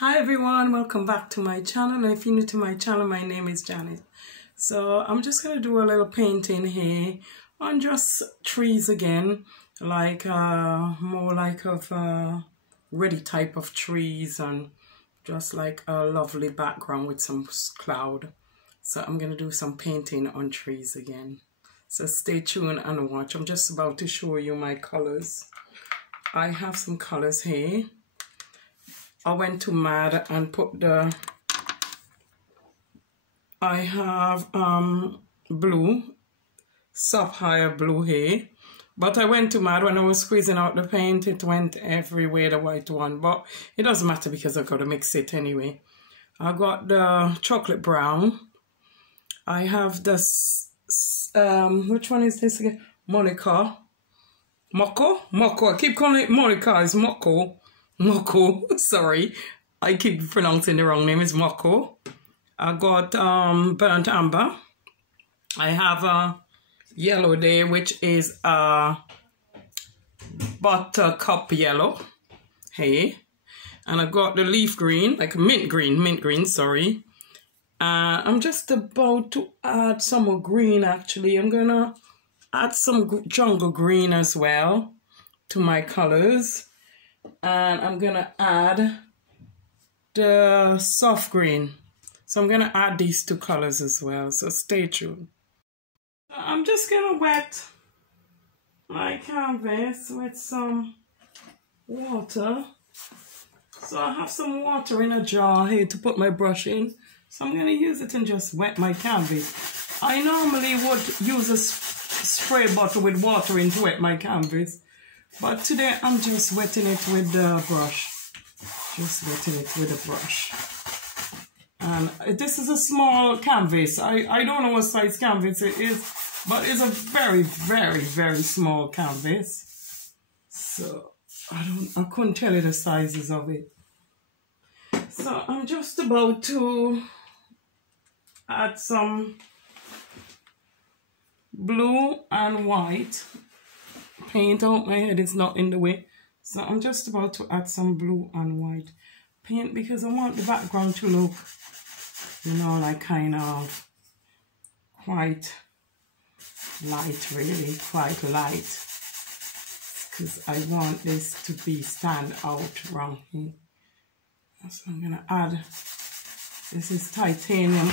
Hi everyone, welcome back to my channel. And if you're new to my channel, my name is Janet. So I'm just going to do a little painting here on just trees again, like more like of ready type of trees and just like a lovely background with some cloud. So I'm going to do some painting on trees again. So stay tuned and watch. I'm just about to show you my colors. I have some colors here. I went to Mad and put I have blue, sapphire blue here. But I went to Mad when I was squeezing out the paint, it went everywhere, the white one. But it doesn't matter because I've got to mix it anyway. I got the chocolate brown. I have this, which one is this again? Monica. Moko? Moko. I keep calling it Monica. It's Moko. Moko. Sorry. I keep pronouncing the wrong name. It's Moko. I got burnt amber. I have a yellow there, which is buttercup yellow. Hey. And I got the leaf green, like mint green, sorry. I'm just about to add some more green, actually. I'm going to add some jungle green as well to my colors. And I'm going to add the soft green. So I'm going to add these two colors as well. So stay tuned. I'm just going to wet my canvas with some water. So I have some water in a jar here to put my brush in. So I'm going to use it and just wet my canvas. I normally would use a spray bottle with water in to wet my canvas. But today I'm just wetting it with the brush. Just wetting it with a brush. And this is a small canvas. I don't know what size canvas it is, but it's a very, very, very small canvas. So I couldn't tell you the sizes of it. So I'm just about to add some blue and white paint. I hope my head is not in the way. So I'm just about to add some blue and white paint because I want the background to look, you know, like kind of quite light, really, quite light. Because I want this to be stand out around here. So I'm going to add, this is titanium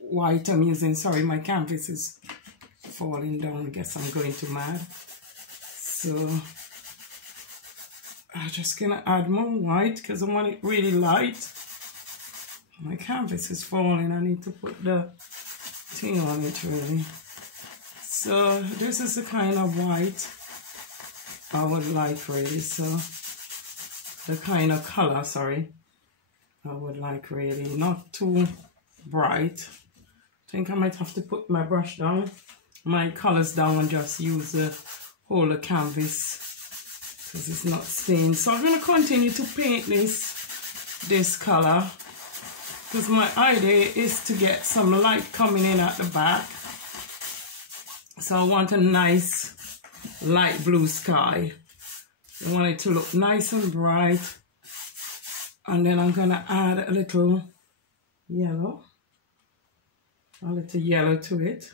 white I'm using. Sorry, my canvas is falling down. I guess I'm going to Mad. So I'm just going to add more white because I want it really light. My canvas is falling. I need to put the thing on it really. So this is the kind of white I would like really. So the kind of color, sorry, I would like really. Not too bright. I think I might have to put my brush down, my colors down, and just use the whole canvas because it's not stained. So I'm going to continue to paint this color because my idea is to get some light coming in at the back. So I want a nice light blue sky. I want it to look nice and bright. And then I'm going to add a little yellow to it,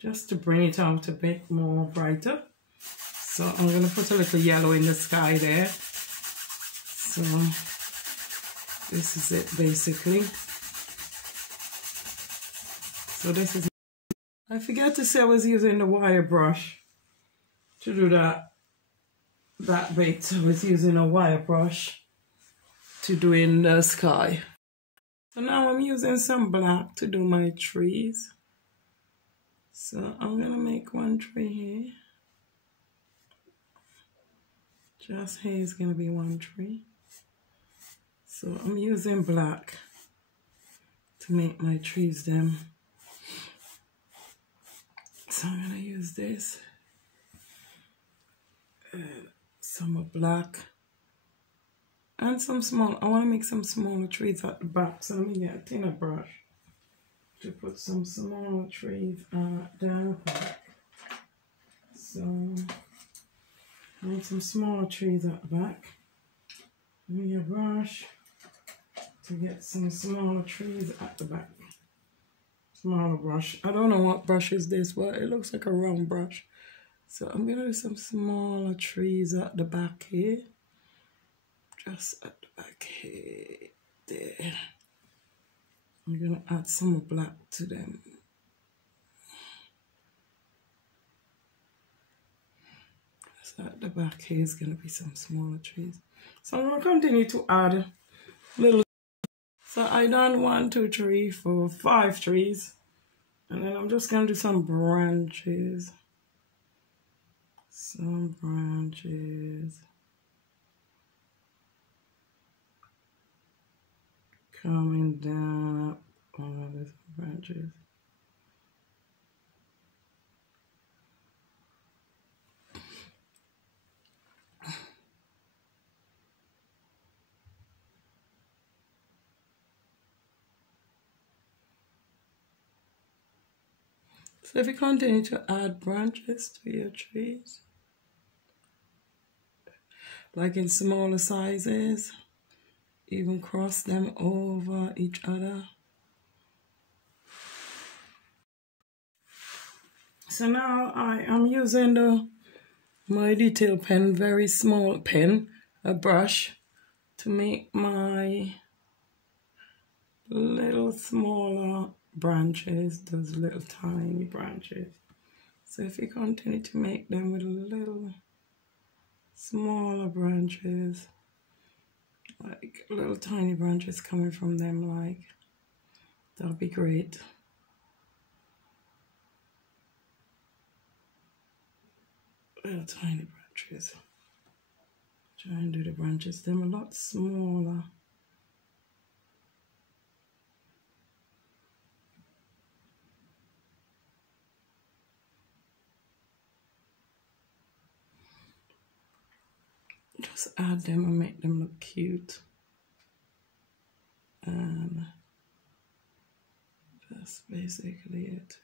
just to bring it out a bit more brighter. So I'm going to put a little yellow in the sky there. So this is it basically. So this is, I forgot to say I was using the wire brush to do that bit. I was using a wire brush to do in the sky. So now I'm using some black to do my trees. So I'm going to make one tree here. Just here is going to be one tree. So I'm using black to make my trees them. So I'm going to use this. And some of black. And some small, I want to make some smaller trees at the back. So let me get a thinner brush to put some smaller trees at the back. So I want some smaller trees at the back. Give me a brush. to get some smaller trees at the back. Smaller brush. I don't know what brush is this, but it looks like a round brush. So I'm gonna do some smaller trees at the back here. Just at the back here. There. I'm gonna add some more black to them. So at the back here is gonna be some smaller trees. So I'm gonna continue to add little. So I done 1, 2, 3, 4, 5 trees. And then I'm just gonna do some branches. Some branches. Coming down up all of these branches. So if you continue to add branches to your trees, like in smaller sizes, even cross them over each other. So now I am using my detail pen, very small pen, a brush, to make my little smaller branches, those little tiny branches. So if you continue to make them with little smaller branches, like little tiny branches coming from them, like, that'll be great. Little tiny branches. Try and do the branches, them a lot smaller. Just add them and make them look cute. And that's basically it.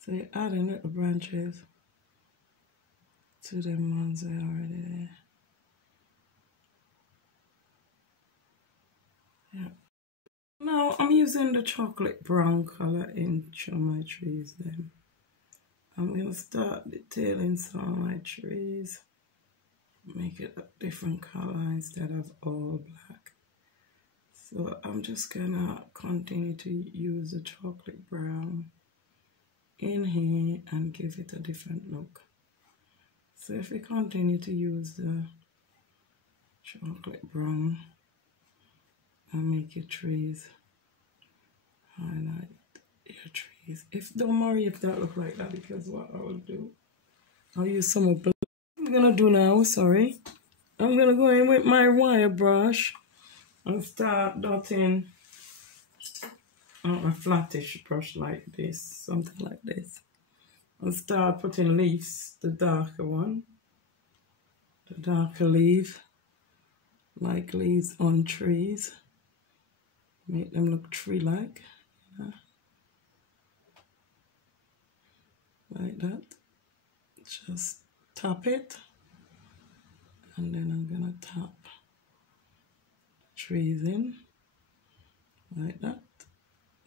So you're adding little branches to them ones that are already there. Yeah. Now I'm using the chocolate brown color in my trees then. I'm gonna start detailing some of my trees. Make it a different color instead of all black. So I'm just gonna continue to use the chocolate brown in here and give it a different look. So if we continue to use the chocolate brown and make your trees, highlight your trees. Don't worry if that look like that, because what I will do, I'll use some of blue. I'm gonna do now, sorry. I'm gonna go in with my wire brush and start dotting on a flattish brush like this, something like this. And start putting leaves, the darker one, the darker leaf, like leaves on trees. Make them look tree-like, you know? Like that. Just tap it, and then I'm gonna tap trees in, like that.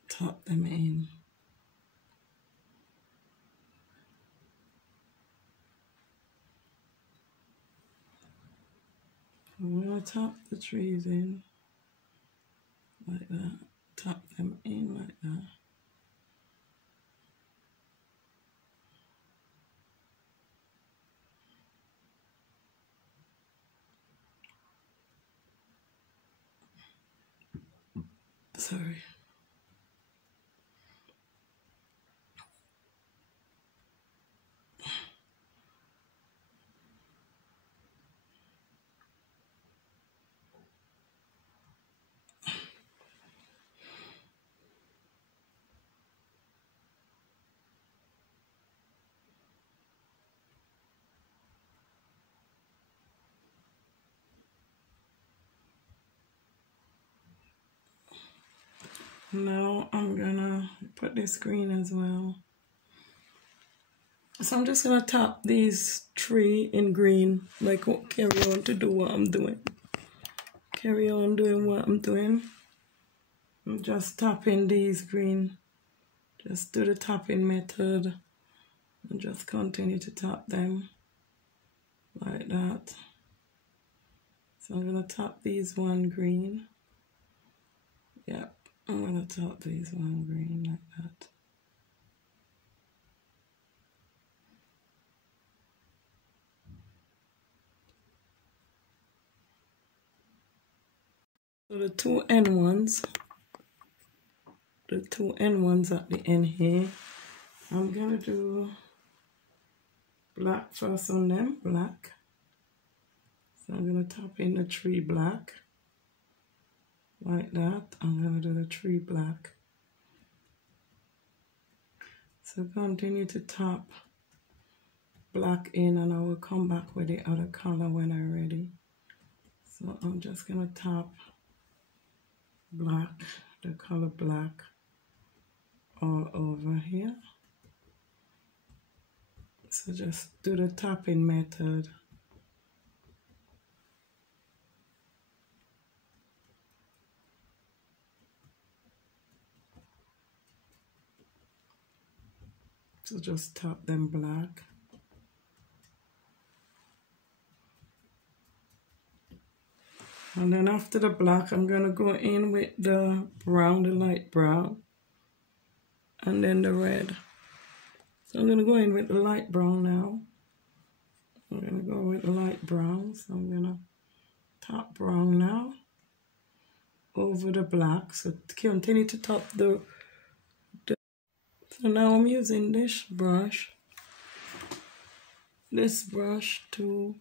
Tap them in. I'm gonna tap the trees in, like that. Tap them in like that. Sorry. Now I'm gonna put this green as well. So I'm just gonna tap these 3 in green, like carry on to do what I'm doing. carry on doing what I'm doing. I'm just tapping these green. Just do the tapping method and just continue to tap them like that. So I'm going to tap these one green. Yep, I'm going to tap these one green like that. So the two end ones at the end here, I'm going to do black first on them, black. So I'm going to tap in the 3 black, like that. I'm going to do the 3 black. So continue to tap black in and I will come back with the other color when I'm ready. So I'm just going to tap black, the color black, all over here. So just do the tapping method. So just tap them black. And then after the black, I'm going to go in with the brown, the light brown, and then the red. So I'm going to go in with the light brown now. I'm going to go with the light brown. So I'm going to tap brown now over the black. So continue to tap the. So now I'm using this brush to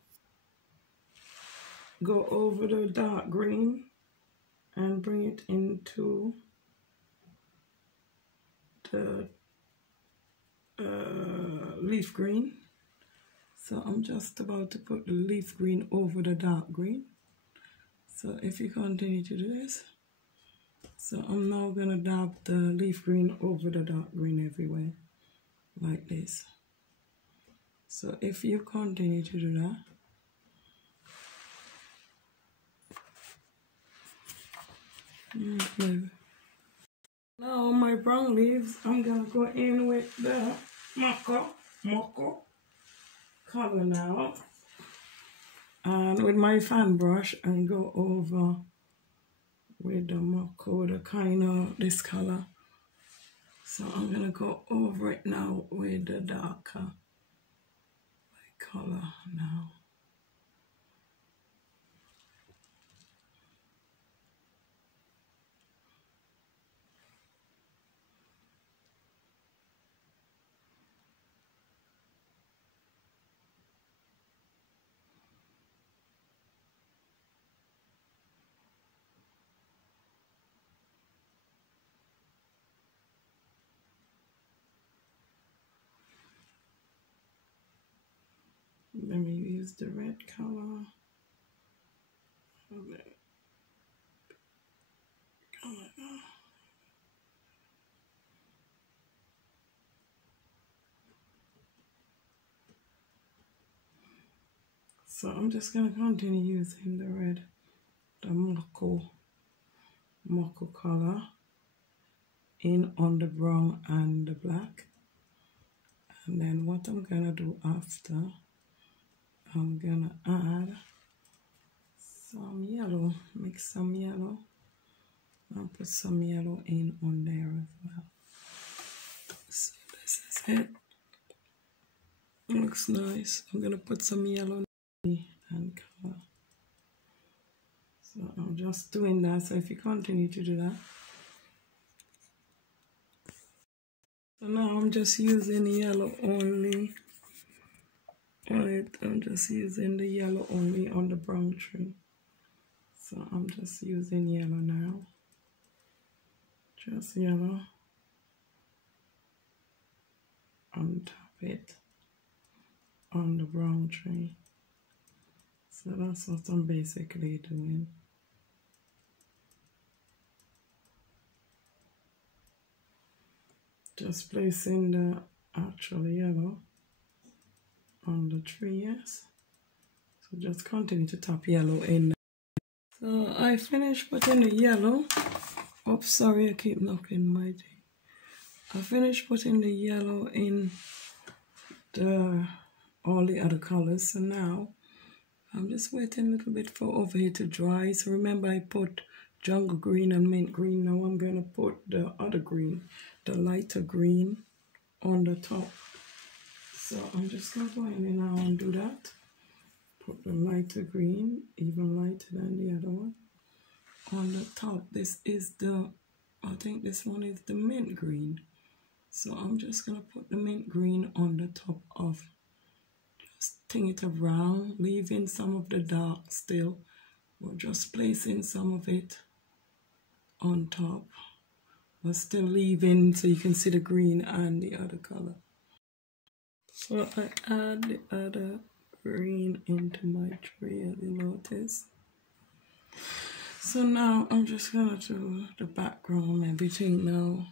go over the dark green and bring it into the leaf green. So I'm just about to put the leaf green over the dark green. So if you continue to do this, so I'm now going to dab the leaf green over the dark green everywhere, like this. So if you continue to do that, now my brown leaves, I'm going to go in with the Moko color now. And with my fan brush, and go over with the Moko, the kind of this color. So I'm going to go over it now with the darker color now. Let me use the red color. So I'm just going to continue using the red, the Moko color in on the brown and the black. And then what I'm going to do after, I'm going to add some yellow, mix some yellow, and put some yellow in on there as well. So this is it. Looks nice. I'm going to put some yellow and color. So I'm just doing that. So if you continue to do that. So now I'm just using yellow only on it. I'm just using the yellow only on the brown tree. So I'm just using yellow now. Just yellow. On top it on the brown tree. So that's what I'm basically doing. Just placing the actual yellow on the tree, yes. So just continue to tap yellow in. So I finished putting the yellow. Oops, sorry, I keep knocking my thing. I finished putting the yellow in all the other colors. So now I'm just waiting a little bit for over here to dry. So remember I put jungle green and mint green. Now I'm going to put the other green, the lighter green, on the top. So I'm just going to go in now and do that. Put the lighter green, even lighter than the other one, on the top. This is the, I think this one is the mint green. So I'm just going to put the mint green on the top of, just ting it around, leaving some of the dark still. We're just placing some of it on top. We're still leaving so you can see the green and the other color. So I add the other green into my tray, as you notice. So now I'm just gonna do the background, everything now.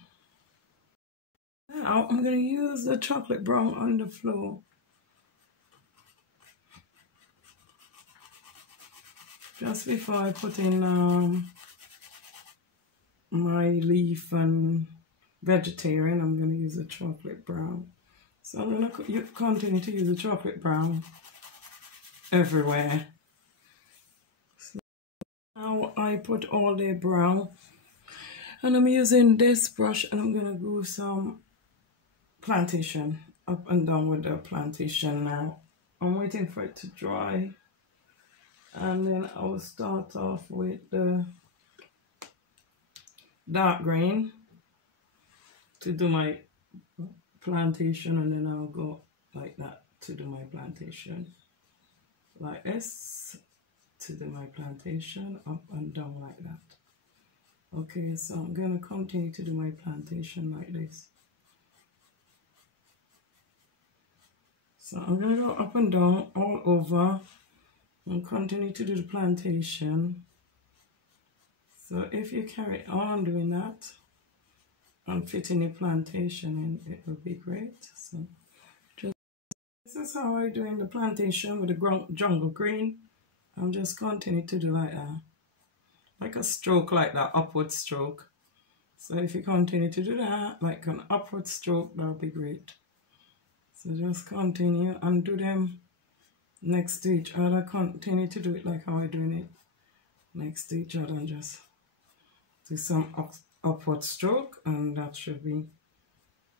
Now I'm gonna use the chocolate brown on the floor. Just before I put in my leaf and vegetarian, I'm gonna use the chocolate brown. So I'm gonna continue to use the chocolate brown everywhere. So now I put all the brown, and I'm using this brush, and I'm gonna do some plantation up and down with the plantation now. I'm waiting for it to dry, and then I will start off with the dark green to do my plantation, and then I'll go like that to do my plantation, like this to do my plantation, up and down like that. Okay, so I'm gonna continue to do my plantation like this. So I'm gonna go up and down all over and continue to do the plantation. So if you carry on doing that and fitting your plantation in, it will be great. So just, this is how I'm doing the plantation with the jungle green. I'm just continue to do like a stroke, like that, upward stroke. So if you continue to do that, like an upward stroke, that'll be great. So just continue and do them next to each other. Continue to do it like how I'm doing it next to each other, and just do some upward stroke, and that should be.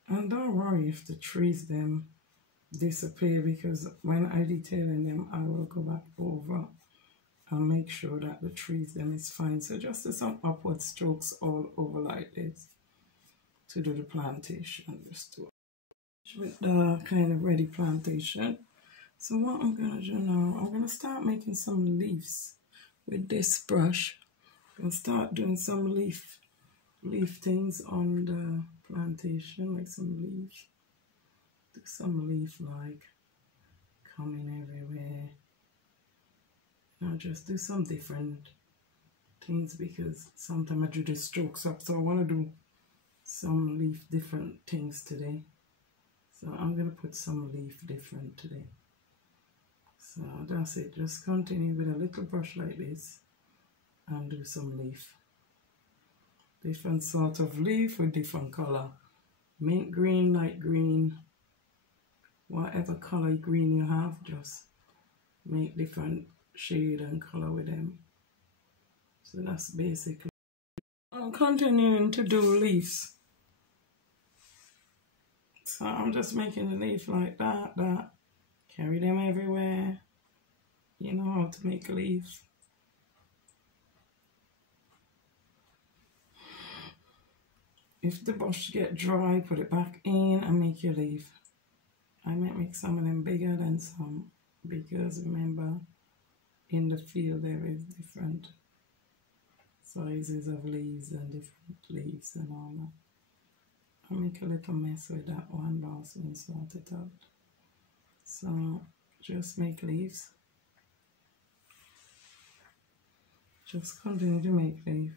And don't worry if the trees them disappear, because when I detailing them, I will go back over and make sure that the trees them is fine. So just do some upward strokes all over like this to do the plantation. Just do it with the kind of ready plantation. So what I'm gonna do now, I'm gonna start making some leaves with this brush. I'm gonna start doing some leaf things on the plantation, like some leaves. Do some leaf like coming everywhere. Now just do some different things, because sometimes I do the strokes up, so I want to do some leaf different things today. So I'm gonna put some leaf different today. So that's it. Just continue with a little brush like this and do some leaf. Different sort of leaf with different color. Mint green, light green, whatever color green you have, just make different shade and color with them. So that's basically. I'm continuing to do leaves. So I'm just making a leaf like that, carry them everywhere. You know how to make a leaf. If the brush get dry, put it back in and make your leaf. I might make some of them bigger than some, because remember, in the field there is different sizes of leaves and different leaves and all that. I'll make a little mess with that one, but I'll soon sort it out. So just make leaves. Just continue to make leaves.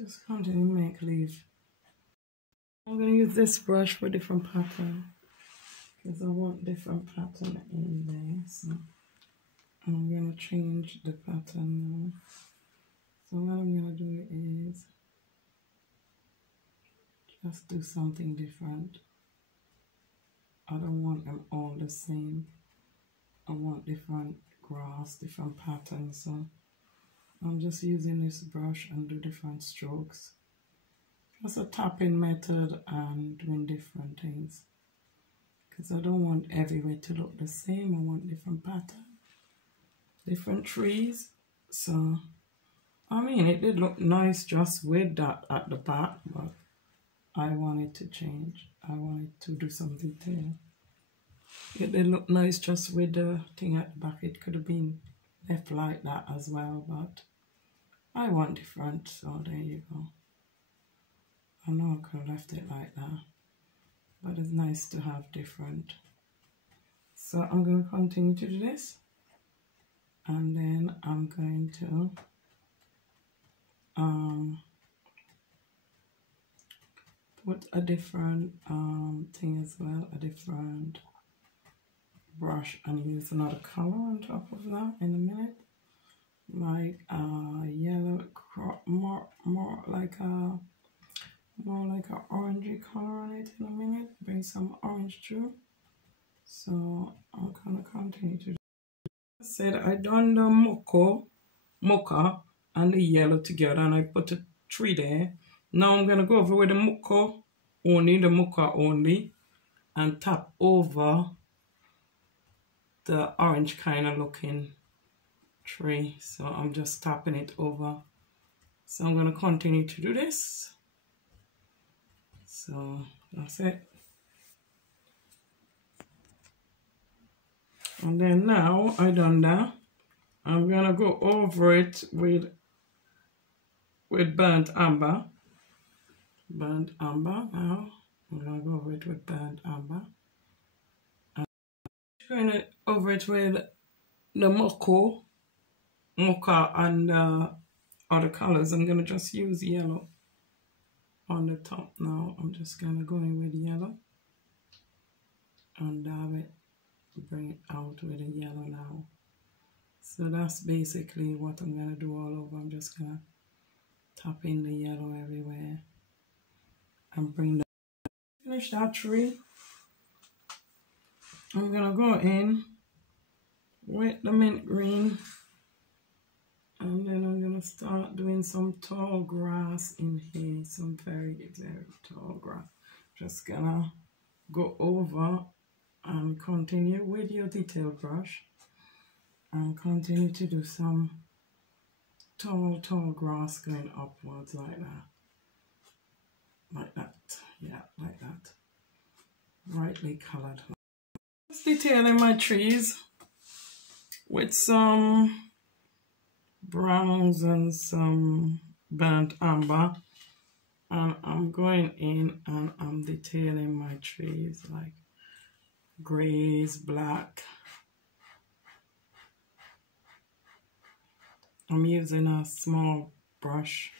Just continue to make leaf. I'm going to use this brush for different pattern because I want different pattern in there. So I'm going to change the pattern now. So what I'm going to do is just do something different. I don't want them all the same. I want different grass, different patterns. So I'm just using this brush and do different strokes. Just a tapping method and doing different things. Because I don't want everywhere to look the same. I want different pattern, different trees. So, I mean, it did look nice just with that at the back, but I wanted to change. I wanted to do some detail. It did look nice just with the thing at the back. It could have been left like that as well, but I want different, so there you go. I know I could have left it like that, but it's nice to have different. So I'm going to continue to do this, and then I'm going to put a different thing as well, a different brush, and use another color on top of that in a minute, like yellow, more like a orangey color on it in a minute. Bring some orange through. So I'm gonna continue to do. I said I done the mocha and the yellow together, and I put a tree there. Now I'm gonna go over with the mocha only, and tap over the orange kind of looking tree. So I'm just tapping it over. So I'm gonna continue to do this. So that's it. And then now I done that, I'm gonna go over it with burnt umber. Burnt umber now. I'm gonna go over it with burnt umber. And I'm going over it with the mocha and other colors. I'm gonna just use yellow on the top now. I'm just gonna go in with yellow and dab it, bring it out with the yellow now. So that's basically what I'm gonna do all over. I'm just gonna tap in the yellow everywhere and bring the finish that tree. I'm gonna go in with the mint green, and then I'm gonna start doing some tall grass in here, some very tall grass. Just gonna go over and continue with your detail brush and continue to do some tall grass going upwards like that. Like that, yeah, like that. Brightly colored. Just detailing my trees with some browns and some burnt umber, and I'm going in and I'm detailing my trees like grays, black. I'm using a small brush.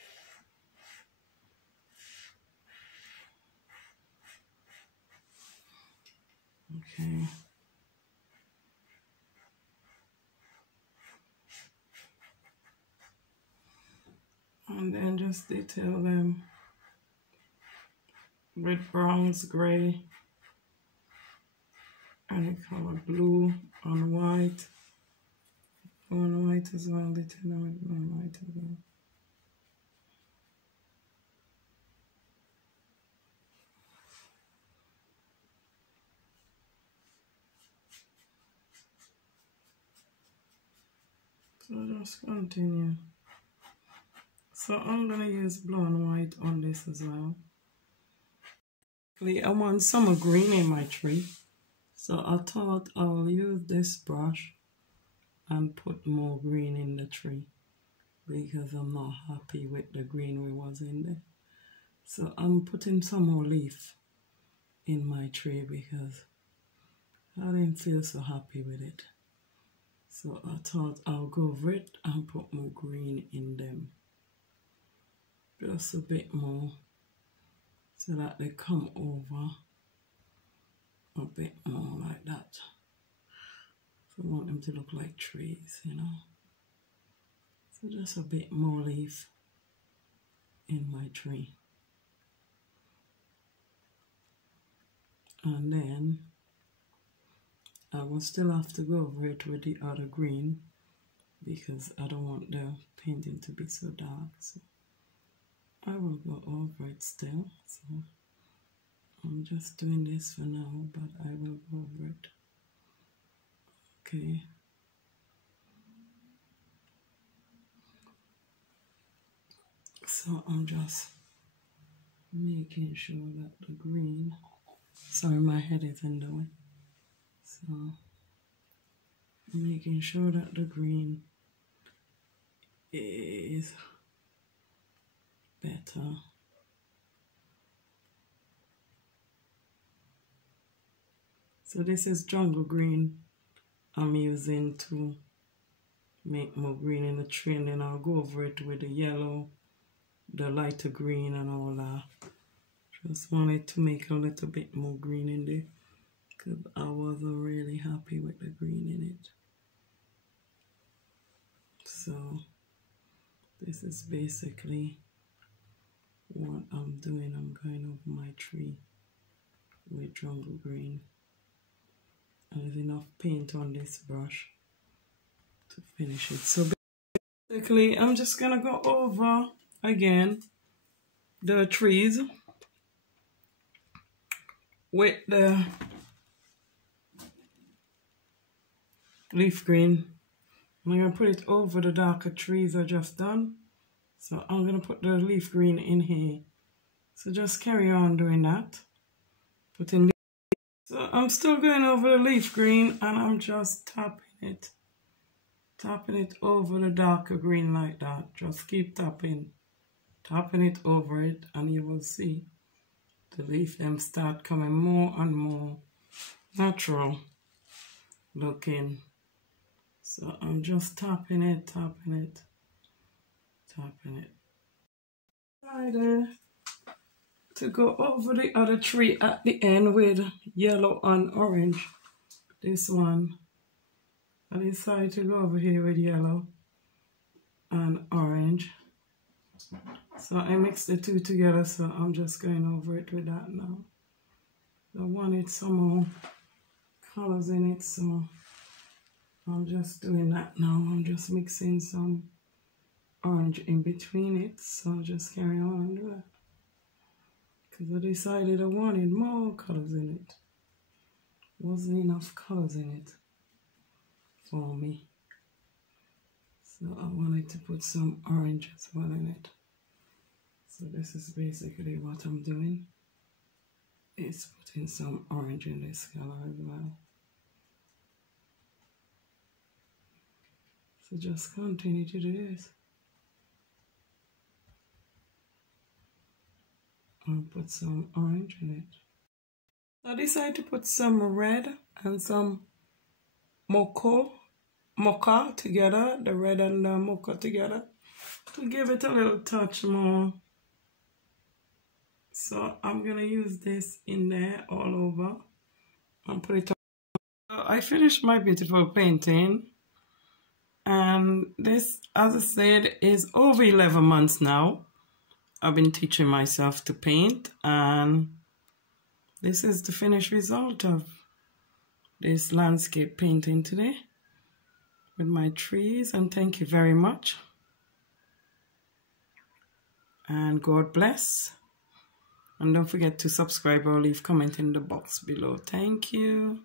Okay. And then just detail them with browns, gray, any color, blue on white. On white as well, detail them with blue and white as well. So just continue. So I'm gonna use blue and white on this as well. I want some green in my tree, so I thought I'll use this brush and put more green in the tree because I'm not happy with the green we was in there. So I'm putting some more leaf in my tree because I didn't feel so happy with it. So I thought I'll go over it and put more green in them. just a bit more so that they come over a bit more like that. So I want them to look like trees, you know. So just a bit more leaf in my tree. And then I will still have to go over it with the other green because I don't want the painting to be so dark. So I will go over it still. So I'm just doing this for now, but I will go over it. Okay. So I'm just making sure that the green, sorry, my head is in the way. So making sure that the green is better. So this is jungle green I'm using to make more green in the tree, and then I'll go over it with the yellow, the lighter green and all that. Just wanted to make a little bit more green in there because I wasn't really happy with the green in it. So this is basically what I'm doing. I'm going over my tree with jungle green. And there's enough paint on this brush to finish it. So basically I'm just gonna go over again the trees with the leaf green. I'm gonna put it over the darker trees I just done. So I'm gonna put the leaf green in here. So just carry on doing that. So I'm still going over the leaf green and I'm just tapping it over the darker green like that. Just keep tapping it over it, and you will see the leaf them start coming more and more natural looking. So I'm just tapping it. Right there. To go over the other tree at the end with yellow and orange. This one, I decided to go over here with yellow and orange. So I mixed the two together, so I'm just going over it with that now. I wanted some more colors in it, so I'm just doing that now. I'm just mixing some orange in between it, so just carry on and do that. Because I decided I wanted more colors in it. Wasn't enough colors in it for me. So I wanted to put some orange as well in it. So this is basically what I'm doing. Is putting some orange in this color as well. So just continue to do this. I'll put some orange in it. I decided to put some red and some mocha together, the red and the mocha together, to give it a little touch more. So I'm gonna use this in there all over and put it on. So I finished my beautiful painting, and this, as I said, is over 11 months now. I've been teaching myself to paint, and this is the finished result of this landscape painting today with my trees. And thank you very much, and God bless. And don't forget to subscribe or leave comment in the box below. Thank you.